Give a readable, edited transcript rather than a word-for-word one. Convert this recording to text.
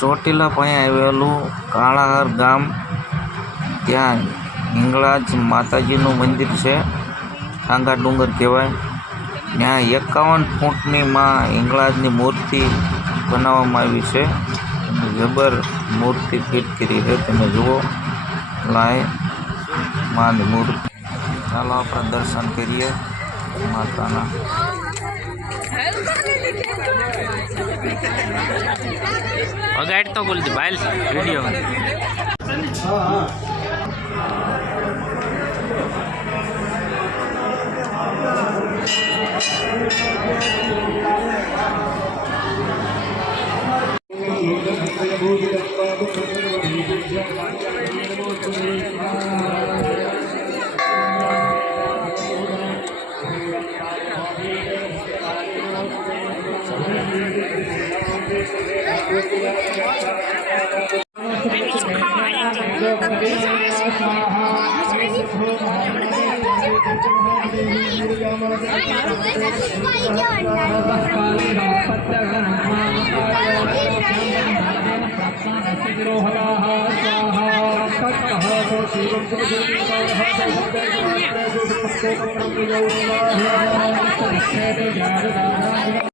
ચોટીલા પાસે આવેલું કાળાહાર ગામ, ત્યાં હિંગળાજ માતાજીનું મંદિર છે, ટાંગા ડુંગર કહેવાય. ત્યાં 51 ફૂટની માં હિંગળાજની મૂર્તિ બનાવવામાં આવી છે. જબર મૂર્તિ ફિટ કરી છે, તમે જુઓ. લાય માની મૂર્તિ. ચાલો આપણે દર્શન કરીએ માતાના. અગાડ તો બોલતી ભાઈ વિડીયો